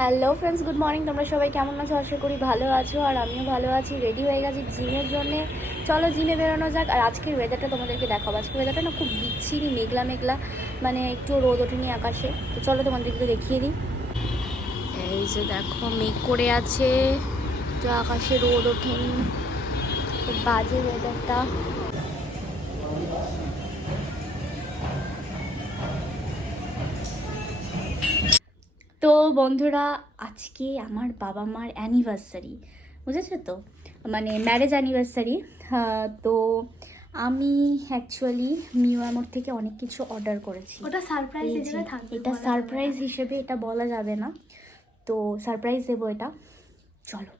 Hello friends, good morning. তোমরা সবাই কেমন আছো? আশা করি ভালো আছো, আর আমিও ভালো আছি। রেডি হয়ে গেছি জিমের জন্যে। চলো জিমে বেরোনো যাক। আর আজকের ওয়েদারটা তোমাদেরকে দেখাবো। আজকের ওয়েদারটা না খুব বিচ্ছিরি, মেঘলা মেঘলা, মানে একটু রোদ ওঠেনি আকাশে। তো চলো তোমাদেরকে দেখিয়ে দিই। এই যে দেখো, মেঘ করে আছে, তো আকাশে রোদ ওঠেনি, খুব বাজে ওয়েদারটা। তো বন্ধুরা, আজকে আমার বাবা মার অ্যানিভার্সারি, বুঝেছো তো, মানে ম্যারেজ অ্যানিভার্সারি। তো আমি অ্যাকচুয়ালি মিওয়ামোর থেকে অনেক কিছু অর্ডার করেছি। ওটা সারপ্রাইজ হিসেবে থাকবে, এটা সারপ্রাইজ হিসেবে এটা বলা যাবে না, তো সারপ্রাইজ দেবো এটা। চলো,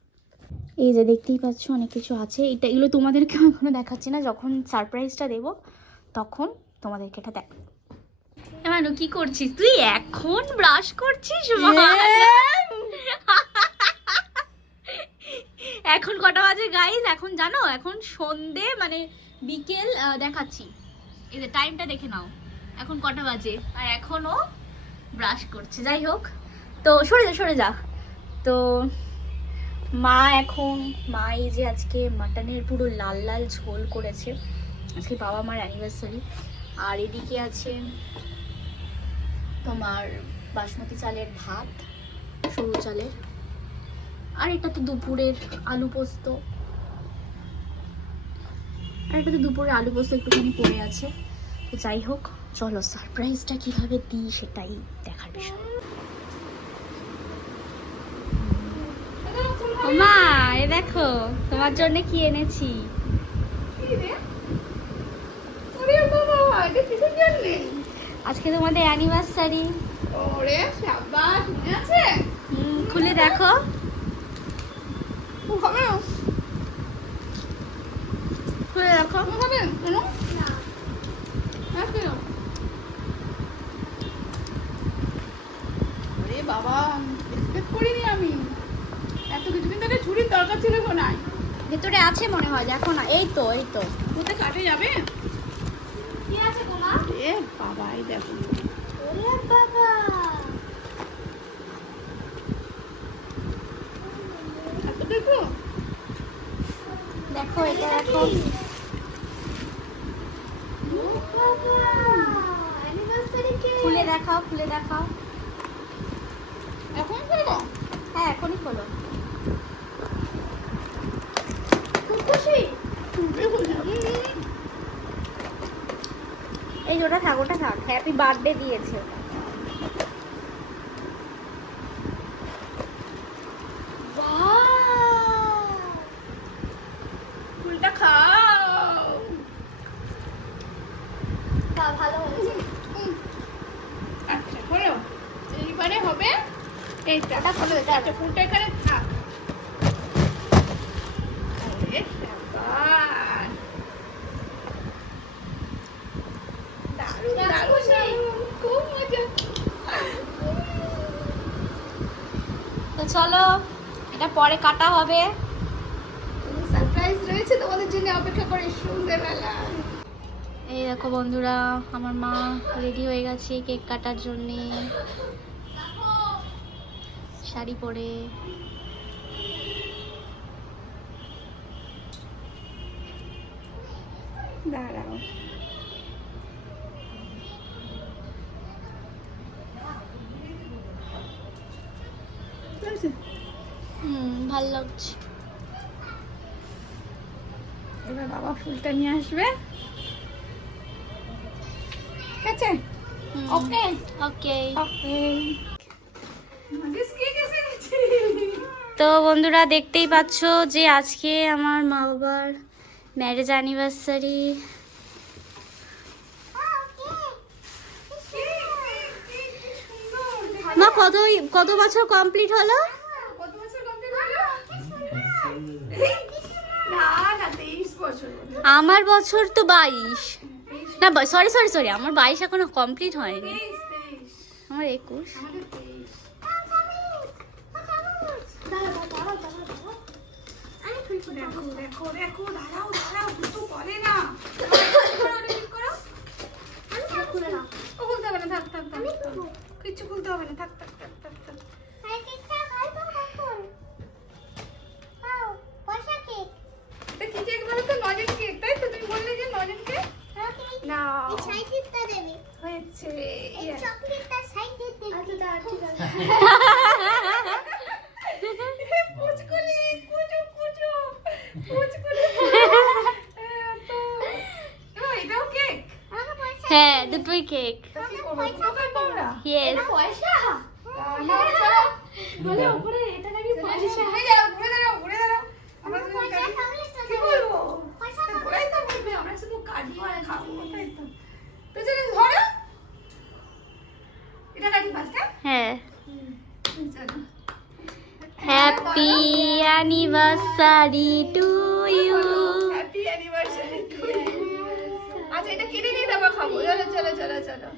এই যে দেখতেই পাচ্ছ অনেক কিছু আছে। এগুলো তোমাদেরকে এখনো দেখাচ্ছি না, যখন সারপ্রাইজটা দেবো তখন তোমাদেরকে এটা দেখ। মানু, কি করছিস তুই? এখন ব্রাশ করছিস? এখন কটা বাজে গাইস? এখন জানো, এখন সন্ধে, মানে বিকেল দেখাচ্ছি। এই যে টাইমটা দেখে নাও, এখন কটা বাজে, আর এখনো ব্রাশ করছে। যাই হোক, তো সরে যা। তো মা এই যে আজকে মাটনের পুরো লাল লাল ঝোল করেছে। আজকে বাবা মার অ্যানিভার্সারি। আর এদিকে আছে তোমার বাসমতি চালের ভাত, সরু চালের। আর এটা তো দুপুরের আলু পোস্ত, একটুখানি পড়ে আছে। তো যাই হোক, চলো সারপ্রাইজটা কিভাবে দিই সেটাই দেখার বিষয়। মা, এ দেখো তোমার জন্য কি এনেছি। আজকে তোমাদের অ্যানিভার্সারি। ওরে শাবাশ, মনে আছে? খুলে দেখো। খুলে দেখো। হবে কেন? না, কেন? আরে বাবা, এক্সপেক্ট করিনি আমি এত কিছু। কিন্তু একটা ছুরির দরকার ছিল কোনায়। ভেতরে আছে মনে হয়, দেখো না। এই তো কোথায় কাটে যাবে? কি আছে গোমা? এ বাবা, এই দেখো। ওরে বাবা, এত দেখো, দেখো এটা দেখো। খুলে দেখাও। এখন করবো? হ্যাঁ, এখনই খোলো। খুব খুশি। এই যে ওটা থাক। হ্যাপি বার্থডে দিয়েছে ওটা। ফুলটা খাও। ভালো হয়েছে। আচ্ছা, হলো। এইবারে হবে এইটা। ওটা খোলো, এটা আচ্ছা, ফুলটা এখানে থাক। আরে শাবাশ, দারুণ, খুব মজা। তো চলো, এটা পরে কাটা হবে। সারপ্রাইজ রয়েছে তোমাদের জন্য অপেক্ষা করে সন্ধ্যেবেলা। এই দেখো বন্ধুরা, আমার মা রেডি হয়ে গেছে কেক কাটার জন্যে, শাড়ি পরে। দাঁড়াও, ভালো লাগছে। এবার বাবা ফুলটা নিয়ে আসবে। ঠিক আছে? ওকে ওকে। ওকে। তো বন্ধুরা, দেখতেই পাচ্ছ যে আজকে আমার মা বাবার ম্যারেজ অ্যানিভার্সারি। মা, কত বছর কমপ্লিট হলো? কত বছর কমপ্লিট হলো? না, 23 বছর। আমার বছর তো 22। না, সরি, আমার 22 এখনো কমপ্লিট হয়নি। 23। আমার 21। আমাদের 23। দেখো, দাঁড়াও, কিছু বলে না। খুলতে হবে না, থাক। কিচ্ছু খুলতে হবে না, থাক। পুচকুলি কুচু কুচু পুচকুলি তো এটাও কেক হ্যাঁ দুটোই কেক কি করব দুটো খাবো আমরা ইয়েস পয়সা বলে উপরে এটা নাকি পয়সা হয়ে যাও ঘুরে দাঁড়াও আমরা শুধু কি বলবো ওরাই তো বলবে আমরা শুধু কাটবো আর খাবো তাই তো তো চলো ধরো এটা কাটি ফার্স্ট হ্যাঁ চলো happy anniversary to you happy anniversary to you আচ্ছা এটা কেটে নিয়ে তারপর খাবো চলো চলো চলো চলো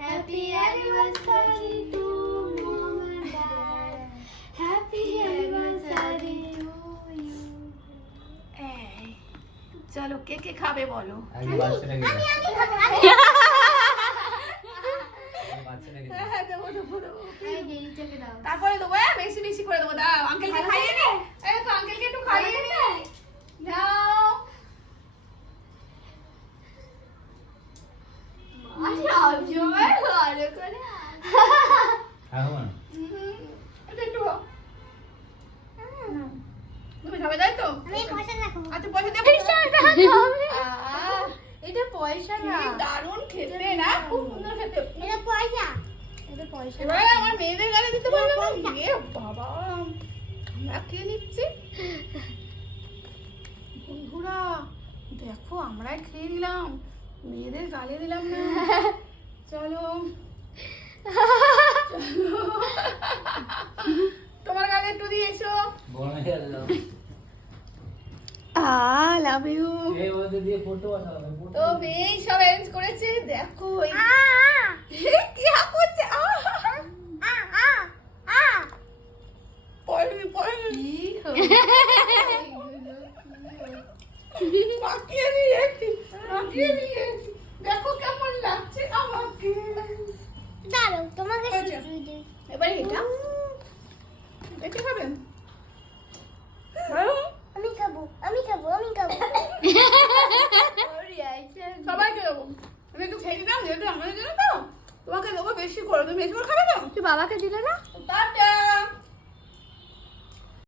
Happy anniversary to mom and dad. Happy anniversary to you. এই, চলো কে কে খাবে বলো আমি খাবো হ্যাঁ দেবো দেবো দেবো আমি দেরিটাকে দাও তারপরে দেবো হ্যাঁ বেশি বেশি করে দেবো দাঁড়াও আঙ্কেলকে খাইয়ে নে এই তো আঙ্কেলকে একটু খাইয়ে নে নাও জোর ভালো করে এটা একটু তুমি খাবে তাই তো আমি পয়সা রাখবো আচ্ছা পয়সা দেবো এটা পয়সা না কি দারুণ খেতে না খুব সুন্দর খেতে এটা পয়সা এটা পয়সা এবার আমার মেয়েদের গালে দিতে পারবে না এ বাবা আমরা খেয়ে নিচ্ছি বন্ধুরা দেখো আমরাই খেয়ে নিলাম মেয়েদের গালে দিলাম না চলো তোমার গালে একটু দিয়ে এসো লাভ ইউ তো মেয়ে সব অ্যারেঞ্জ করেছে দেখো কি করছে দেখো কেমন লাগছে আমাকে দাঁড়াও তোমাকে আচ্ছা। শুধু দিই এবার এটা এটা খাবেন আমি খাবো আমি খাবো আমি খাবো সবাইকে দেবো আমি একটু খেয়ে দিলাম যেহেতু আমাদের জন্য তো তোমাকে দেবো বেশি করে তুমি বেশি করে খাবে তো তুই বাবাকে দিলে না টাটা